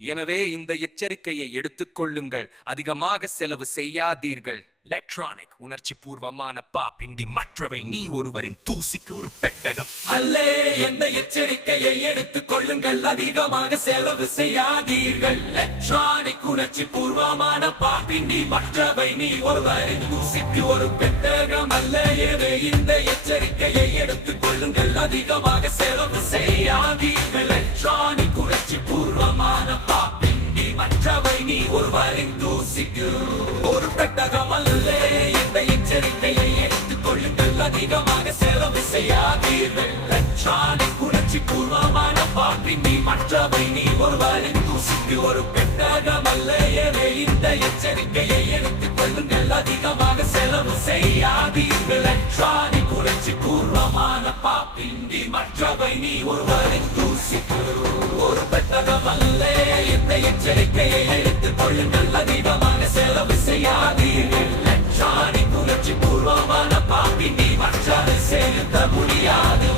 எனவே இந்த எச்சரிக்கையை எடுத்துக்கொள்ளுங்கள். அதிகமாக செலவு செய்யாதீர்கள். எலக்ட்ரானிக் உணர்ச்சி பூர்வமான பாப்பிண்டி மற்றவை நீ ஒருவரின் தூசிக்கு ஒரு பெட்டகம் அல்ல. எந்த எச்சரிக்கையை எடுத்துக் கொள்ளுங்கள். அதிகமாக செலவு செய்யாதீர்கள். எலக்ட்ரானிக் உணர்ச்சி பூர்வமான பாப்பிண்டி மற்றவை நீ ஒருவரின் தூசிக்கு ஒரு பெட்டகம் அல்ல. எனவே இந்த எச்சரிக்கையை எடுத்துக் கொள்ளுங்கள். அதிகமாக செலவு செய்யாதீர்கள். எலக்ட்ரானிக் உணர்ச்சி பூர்வமான பாப்பிண்டி மற்றவை நீ ஒருவரின் தூசிக்கு ஒரு பெட்டகம் அல்ல. இந்த எச்சரிக்கையை எடுத்துக் கொள்ளுங்கள். அதிகமாக செலவு செய்யாதீர்கள். எலக்ட்ரானிக் உணர்ச்சி பூர்வமான பாப்பிண்டி மற்றவை நீ ஒருவரின் தூசிக்கு ஒரு பெட்டகம் அல்ல. எனவே இந்த எச்சரிக்கையை எடுத்துக் கொள்ளுங்கள். அதிகமாக செலவு செய்யாதீர்கள். எலக்ட்ரானிக் உணர்ச்சி பூர்வமான பாப்பிண்டி மற்றவை நீ ஒருவரின் தூசிக்கு ஒரு பெட்டகம் அல்ல. இந்த எச்சரிக்கையை எடுத்துக் கொள்ளுங்கள். அதிகமாக செலவு செய்யாதீர்கள். எலக்ட்ரானிக் உணர்ச்சி பூர்வமான பாப்பிண்டி மற்றவை செலுத்த முடியாது.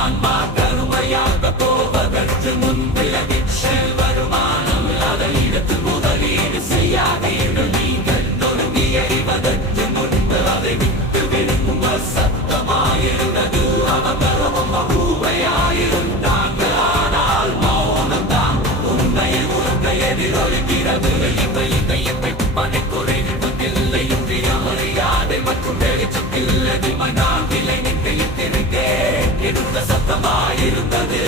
ஆன்மா கருமையாக போவதற்கு முன்பில் வருமானம் அதன் இடத்தில் முதலீடு செய்யாதீர்கள். நீங்கள் நொறுங்கி எறிவதற்கு முன்பு அதை விட்டு விழுங்கும் சத்தமாயிருந்தது. அவகரமும் அபூவையாயிருந்தாங்க. ஆனால் மௌனம் தான் உண்மையை உறங்க எதிரொலிக்கிறது. இவை பணிக்குறைகள் இன்றியமறியாதை மற்றும் வெளிச்சத்தில் நான் விலை நின்றிருந்தேன். எடுத்த சத்தமாயிருந்தது.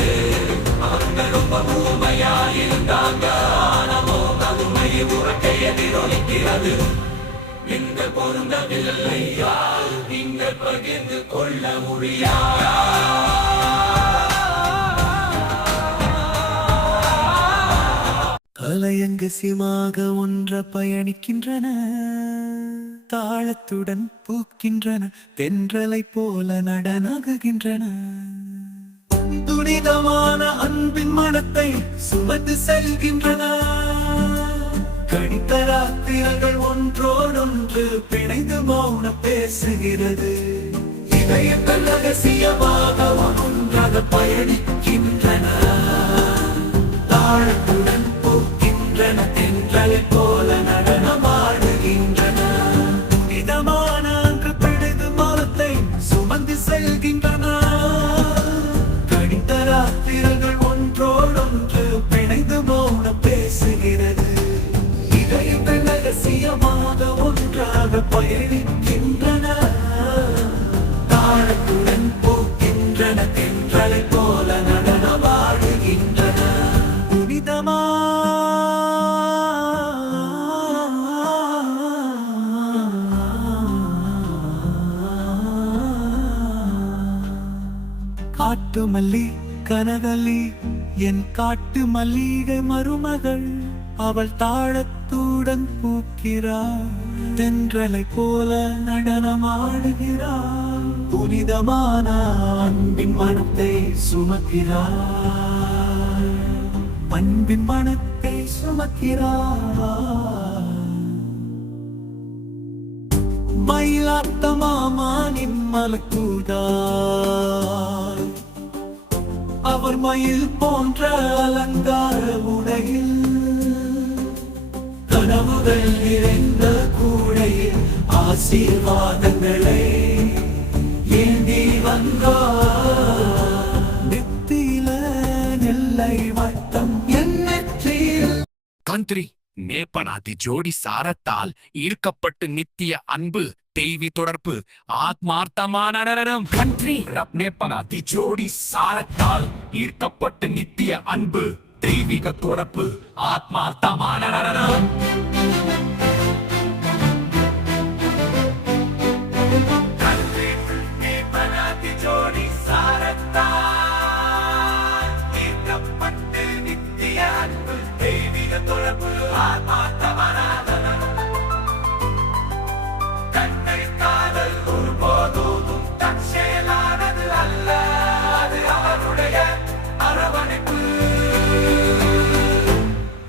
அவங்க ரொம்ப ஊமையாயிருந்தாங்க. ஆனமோ அதுமையை உறக்க எதிரொலிக்கிறது. நீங்கள் பொருந்தவில்லையா? நீங்கள் பகிர்ந்து கொள்ள முடியாதா? அலையங்கசியமாக ஒன்ற பயணிக்கின்றன. தாளத்துடன் பூக்கின்றன. தென்றலை போல நடனகுகின்றன. துரிதமான அன்பின் மனத்தை சுமந்து செல்கின்றன. கடித்த ராத்திரங்கள் ஒன்றோடொன்று பிணைந்து மௌனம் பேசுகிறது. இதயங்கள் ரகசியமாக ஒன்றாக பயணிக்கின்றன. தாளத்துடன் பூக்கின்றன. தென்றலை போல நடனமாடுகின்றன. புனிதமான அன்று பிடித்து மரத்தை சுமந்து செல்கின்றன. கடித்த ராத்திரங்கள் ஒன்றோடொன்று பிணைந்து மௌனம் பேசுகிறது. இதயங்கள் ரகசியமாக ஒன்றாக பயணிக்கின்றன. தாளத்துடன் பூக்கின்றன. தென்றலை போல நடனமாடுகின்றன. புனிதமா காட்டு மல்லி கனகலி என் காட்டு மல்லிகை மருமகள். அவள் தாளத்துடன் பூக்கிறாள். தென்றலை போல நடனமாடுகிறாள். புனிதமான அன்பின் மனத்தை சுமக்கிறாள். அன்பின் மனத்தை சுமக்கிறாள். மயிலாட்ட மாமா நிம்மலக்கூடார். அவர் மயில் போன்ற அலங்கார உடையில் கனவுகள் நிறைந்த கூடையில் ஆசீர்வாதங்களை ஏந்தி வந்தார். நெத்தியில நெல்லை வட்டம் என் நெற்றியில் தந்திரி நேபநாதி ஜோடி சாரத்தால் ஈர்க்கப்பட்டு நித்திய அன்பு தெய்வி தொடர்பு ஆத்மார்த்தமான நடனம். கண்ட்ரி நேபநாதி ஜோடி சாரத்தால் ஈர்க்கப்பட்டு நித்திய அன்பு தெய்வீக தொடர்பு ஆத்மார்த்தமான நடனம். நேபநாதி ஜோடி சாரத்தால் ஈர்க்கப்பட்டு நித்திய அன்பு தெய்வீக தொடர்பு ஆத்மார்த்தமான நடனம். கண்ணை காதல் ஒருபோதும் தற்செயலானது அல்ல. அது அவருடைய அரவணைப்பு.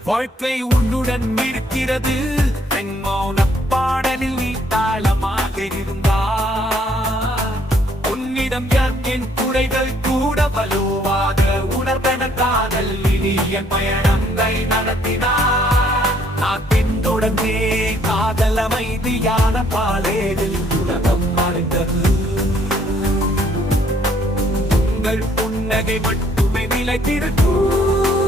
வாழ்க்கை உன்னுடன் இருக்கிறது. மௌன பாடலில் நீ தாளமாக இருந்தார். உன்னில் என்னிடம் என் குறைகள் கூட வலுவாக உணர்வென காதல் இனிய பயணங்களை நடத்தினார். நான் பின்தொடர்ந்தே காதல் அமைதியான பாலேதில் உலகம் மறைந்தது. உங்கள் புன்னகை மட்டுமே நிலைத்திருக்கும்.